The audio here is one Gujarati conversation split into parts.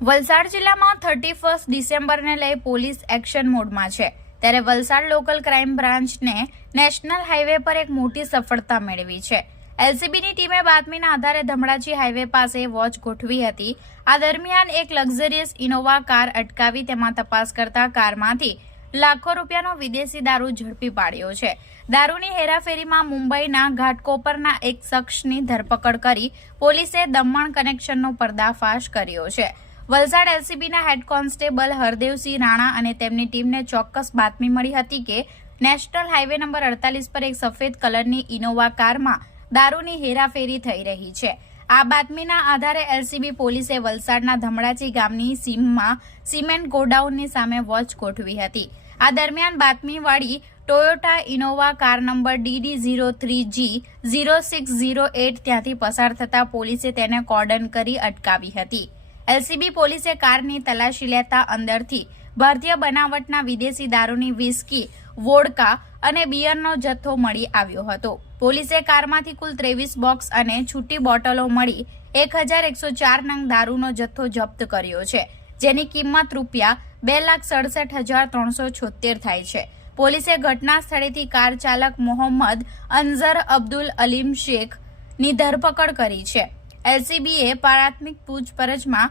વલસાડ જિલ્લામાં 31 ડિસેમ્બરને લઈ પોલીસ એક્શન મોડમાં છે ત્યારે વલસાડ લોકલ ક્રાઇમ બ્રાન્ચને નેશનલ હાઈવે પર એક મોટી સફળતા મેળવી છે। એલસીબીની ટીમે બાતમીના આધારે ધમડાજી હાઈવે પાસે વોચ ગોઠવી હતી। આ દરમિયાન એક લક્ઝરિયસ ઇનોવા કાર અટકાવી તેમાં તપાસ કરતા કારમાંથી લાખો રૂપિયાનો વિદેશી દારૂ ઝડપી પાડ્યો છે। દારૂની હેરાફેરીમાં મુંબઈના ઘાટકોપરના એક શખ્સની ધરપકડ કરી પોલીસે દમણ કનેક્શનનો પર્દાફાશ કર્યો છે। વલસાડ એલસીબીના હેડ કોન્સ્ટેબલ હરદેવસિંહ રાણા અને તેમની ટીમને ચોક્કસ બાતમી મળી હતી કે નેશનલ હાઈવે નંબર 48 પર એક સફેદ કલરની ઇનોવા કારમાં દારૂની હેરાફેરી થઈ રહી છે। આ બાતમીના આધારે એલસીબી પોલીસે વલસાડના ધમડાજી ગામની સીમમાં સિમેન્ટ ગોડાઉનની સામે વોચ ગોઠવી હતી। આ દરમિયાન બાતમીવાળી Toyota Innova car number DD03G0608 ત્યાંથી પસાર થતા પોલીસે તેને કોર્ડન કરી અટકાવી હતી। એલસીબી પોલીસે કારની તલાશી લેતા અંદરથી ભારતીય બનાવટના વિદેશી દારૂની વિસ્કી, વોડકા અને બિયરનો જથ્થો મળી આવ્યો હતો। પોલીસે કારમાંથી કુલ 23 બોક્સ અને છૂટી બોટલો મળી 1104 નંગ દારૂનો જથ્થો જપ્ત કર્યો છે, જેની કિંમત ₹2,67,376 થાય છે। પોલીસે ઘટના સ્થળેથી કાર ચાલક મોહમ્મદ અંઝર અબ્દુલ અલીમ શેખની ધરપકડ કરી છે। એલસીબીએ પ્રાથમિક પૂછપરછમાં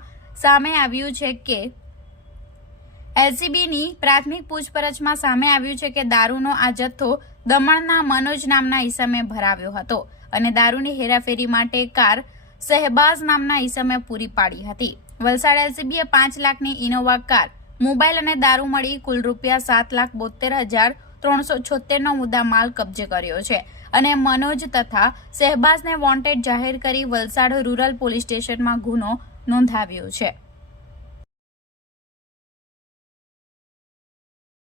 સામે આવ્યું છે કે દારૂનો આ જથ્થો દમણના મનોજ નામના ઈસમે ભરાવ્યો હતો અને દારૂની હેરાફેરી માટે કાર શહેબાઝ નામના ઈસમે પૂરી પાડી હતી। વલસાડ એલસીબીએ 5 લાખની ઇનોવા કાર, મોબાઈલ અને દારૂ મળી કુલ ₹7,72,376નો મુદ્દામાલ કબજે કર્યો છે અને મનોજ તથા શહેબાઝને વોન્ટેડ જાહેર કરી વલસાડ રૂરલ પોલીસ સ્ટેશનમાં ગુનો નોંધાવ્યો છે।